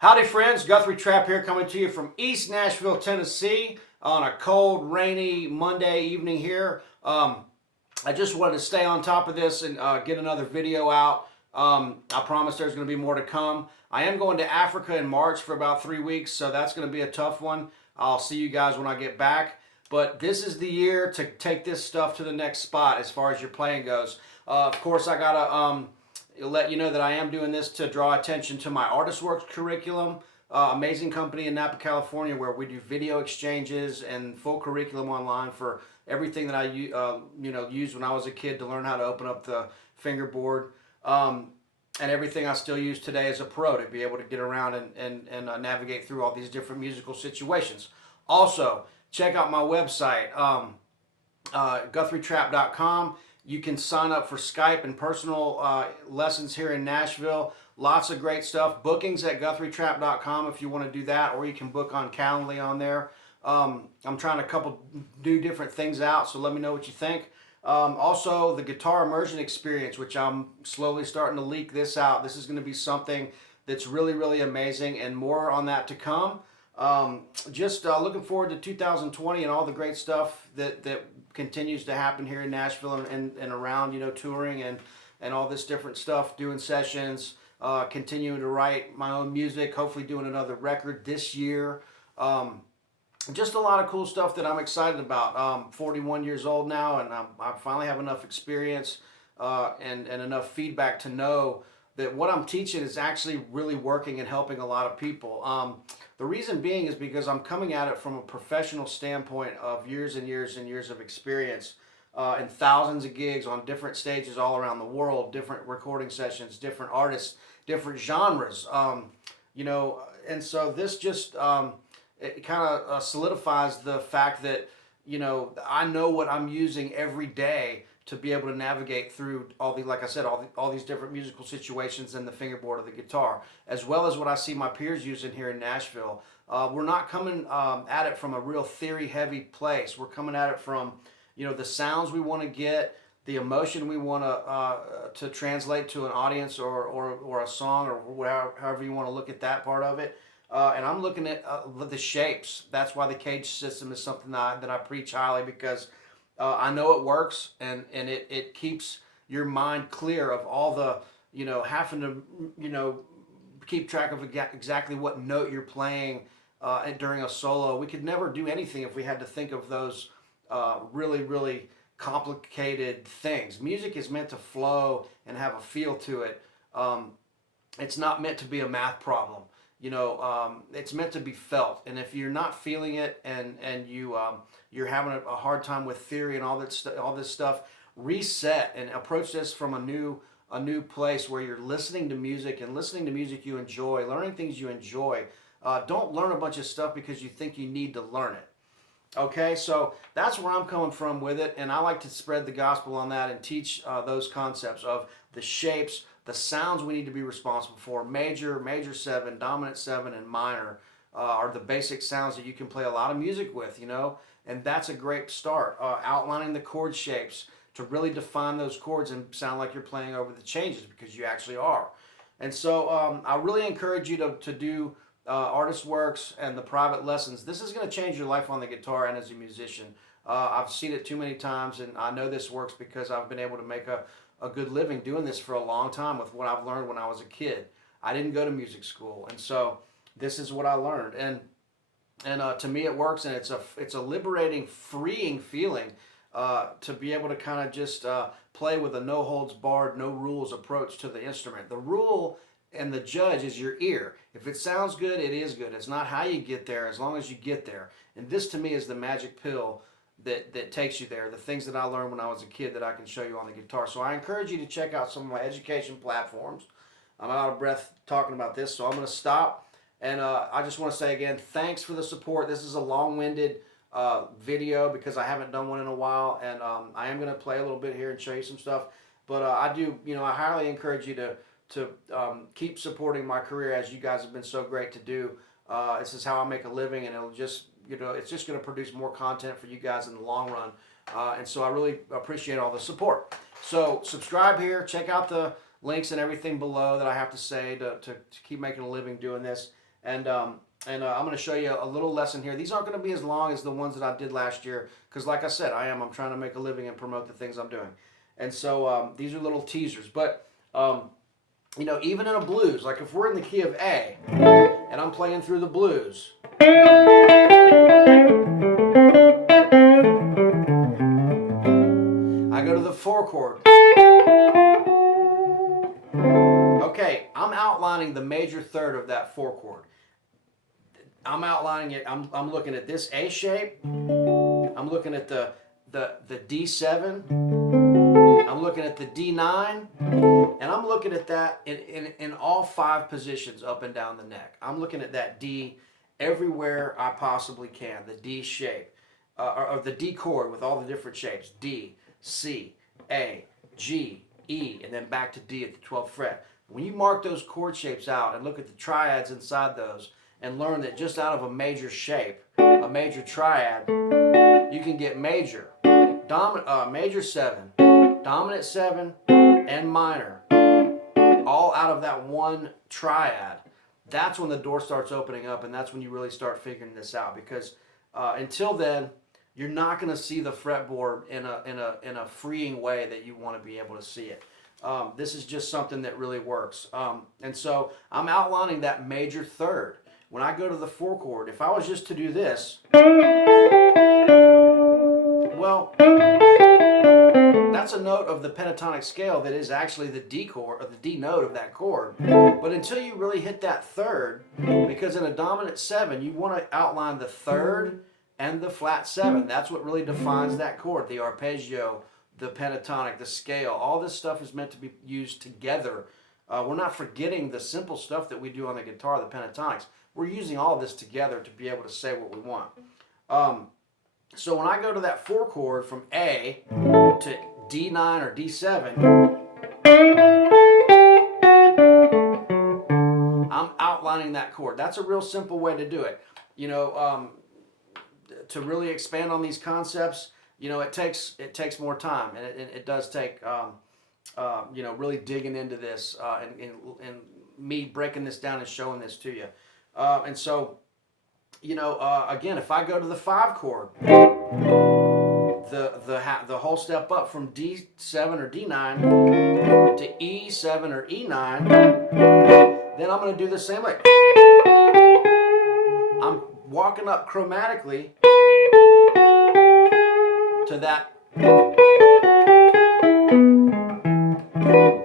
Howdy friends, Guthrie Trapp here coming to you from East Nashville, Tennessee on a cold, rainy Monday evening here. I just wanted to stay on top of this and get another video out. I promise there's going to be more to come. I am going to Africa in March for about 3 weeks, so that's going to be a tough one. I'll see you guys when I get back. But this is the year to take this stuff to the next spot as far as your playing goes. Of course, I got to let you know that I am doing this to draw attention to my ArtistWorks curriculum. Amazing company in Napa, California, where we do video exchanges and full curriculum online for everything that I used when I was a kid to learn how to open up the fingerboard, and everything I still use today as a pro to be able to get around and navigate through all these different musical situations. Also, check out my website, GuthrieTrapp.com. You can sign up for Skype and personal lessons here in Nashville. Lots of great stuff. Bookings at GuthrieTrapp.com if you want to do that, or you can book on Calendly on there. I'm trying to do different things out, so let me know what you think. Also, the Guitar Immersion Experience, which I'm slowly starting to leak this out. This is going to be something that's really, really amazing, and more on that to come. Just looking forward to 2020 and all the great stuff that continues to happen here in Nashville and around, touring and all this different stuff, doing sessions, continuing to write my own music, hopefully doing another record this year. Just a lot of cool stuff that I'm excited about. I'm 41 years old now, and I finally have enough experience and enough feedback to know that what I'm teaching is actually really working and helping a lot of people. The reason being is because I'm coming at it from a professional standpoint of years and years and years of experience and thousands of gigs on different stages all around the world, different recording sessions, different artists, different genres. And so this just it kind of solidifies the fact that I know what I'm using every day to be able to navigate through like I said, all these different musical situations and the fingerboard of the guitar, as well as what I see my peers using here in Nashville. We're not coming at it from a real theory-heavy place. We're coming at it from, the sounds we want to get, the emotion we want to translate to an audience or a song or however you want to look at that part of it. And I'm looking at the shapes. That's why the cage system is something that I preach highly, because I know it works, and it keeps your mind clear of all the, having to, keep track of exactly what note you're playing during a solo. We could never do anything if we had to think of those really, really complicated things. Music is meant to flow and have a feel to it. It's not meant to be a math problem. It's meant to be felt, and if you're not feeling it and you're having a hard time with theory and all this stuff, reset and approach this from a new place where you're listening to music you enjoy, learning things you enjoy. Don't learn a bunch of stuff because you think you need to learn it. Okay, so that's where I'm coming from with it, and I like to spread the gospel on that and teach those concepts of the shapes, the sounds we need to be responsible for. Major 7, dominant 7, and minor are the basic sounds that you can play a lot of music with, and that's a great start. Outlining the chord shapes to really define those chords and sound like you're playing over the changes, because you actually are. And so I really encourage you to do ArtistWorks and the private lessons. This is going to change your life on the guitar and as a musician. I've seen it too many times, and I know this works because I've been able to make a good living doing this for a long time with what I've learned when I was a kid. I didn't go to music school, and so this is what I learned, and to me it works, and it's a liberating, freeing feeling to be able to kind of just play with a no holds barred, no rules approach to the instrument. The rule and the judge is your ear. If it sounds good, it is good. It's not how you get there, as long as you get there. And this to me is the magic pill that takes you there, the things that I learned when I was a kid that I can show you on the guitar. So I encourage you to check out some of my education platforms. I'm out of breath talking about this, so I'm going to stop. And I just want to say again, thanks for the support. This is a long-winded video because I haven't done one in a while, and I am going to play a little bit here and show you some stuff. But I highly encourage you to keep supporting my career, as you guys have been so great to do. This is how I make a living, and it'll just it's just going to produce more content for you guys in the long run. And so I really appreciate all the support. So subscribe here, check out the links and everything below that I have to say to keep making a living doing this. And I'm going to show you a little lesson here. These aren't going to be as long as the ones that I did last year because, like I said, I'm trying to make a living and promote the things I'm doing. And so these are little teasers. But you know, even in a blues, like if we're in the key of A and I'm playing through the blues, I go to the 4 chord. Okay, I'm outlining the major third of that 4 chord. I'm outlining it. I'm looking at this A shape. I'm looking at the D7. I'm looking at the D9. And I'm looking at that in all 5 positions up and down the neck. I'm looking at that D everywhere I possibly can. The D shape. Or the D chord with all the different shapes. D, C, A, G, E, and then back to D at the 12th fret. When you mark those chord shapes out and look at the triads inside those and learn that just out of a major shape, a major triad, you can get major, major 7, dominant 7, and minor, all out of that one triad. That's when the door starts opening up, and that's when you really start figuring this out. Because until then, you're not going to see the fretboard in a freeing way that you want to be able to see it. This is just something that really works. And so I'm outlining that major third. When I go to the 4 chord, if I was just to do this, well, that's a note of the pentatonic scale that is actually the D chord, or the D note of that chord. But until you really hit that third, because in a dominant 7, you want to outline the third and the flat 7. That's what really defines that chord, the arpeggio, the pentatonic, the scale. All this stuff is meant to be used together. We're not forgetting the simple stuff that we do on the guitar, the pentatonics. We're using all of this together to be able to say what we want. So when I go to that 4 chord from A to D9 or D7, I'm outlining that chord. That's a real simple way to do it. You know, to really expand on these concepts, you know, it takes more time, and it does take you know, really digging into this and me breaking this down and showing this to you. And so, you know, again, if I go to the 5 chord, the whole step up from D7 or D9 to E7 or E9, then I'm going to do the same way. I'm walking up chromatically to that,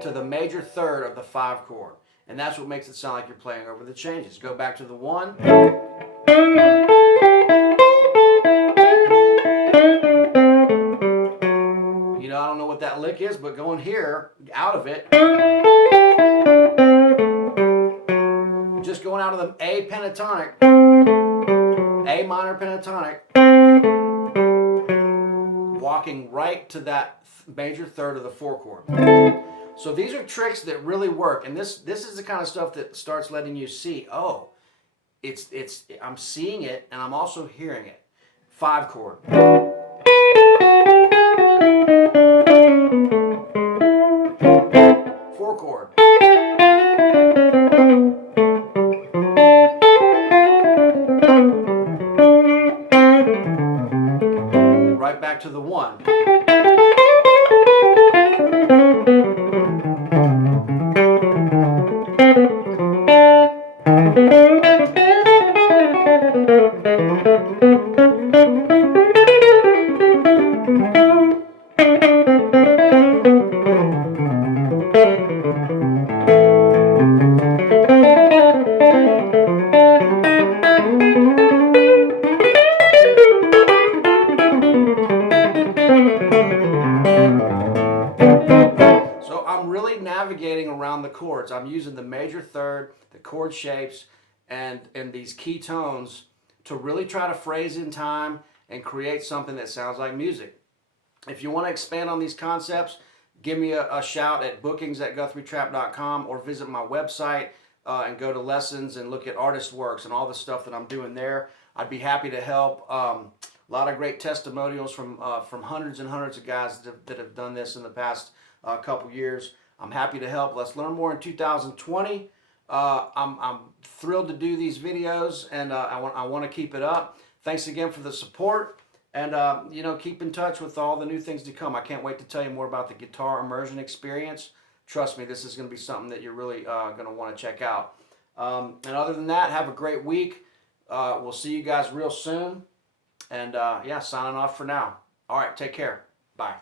to the major third of the 5 chord. And that's what makes it sound like you're playing over the changes. Go back to the 1. You know, I don't know what that lick is, but going here, out of it, just going out of the A pentatonic, A minor pentatonic, walking right to that major third of the 4 chord. So these are tricks that really work, and this is the kind of stuff that starts letting you see, oh, I'm seeing it and I'm also hearing it. 5 chord. 4 chord. Right back to the 1. Navigating around the chords. I'm using the major third, the chord shapes, and these key tones to really try to phrase in time and create something that sounds like music. If you want to expand on these concepts, give me a shout at bookings@guthrietrap.com or visit my website and go to lessons and look at artist works and all the stuff that I'm doing there. I'd be happy to help. A lot of great testimonials from hundreds and hundreds of guys that have done this in the past couple years. I'm happy to help. Let's learn more in 2020. I'm thrilled to do these videos, and I want to keep it up. Thanks again for the support, and you know, keep in touch with all the new things to come. I can't wait to tell you more about the guitar immersion experience. Trust me, this is going to be something that you're really going to want to check out. And other than that, have a great week. We'll see you guys real soon. And yeah, signing off for now. All right, take care. Bye.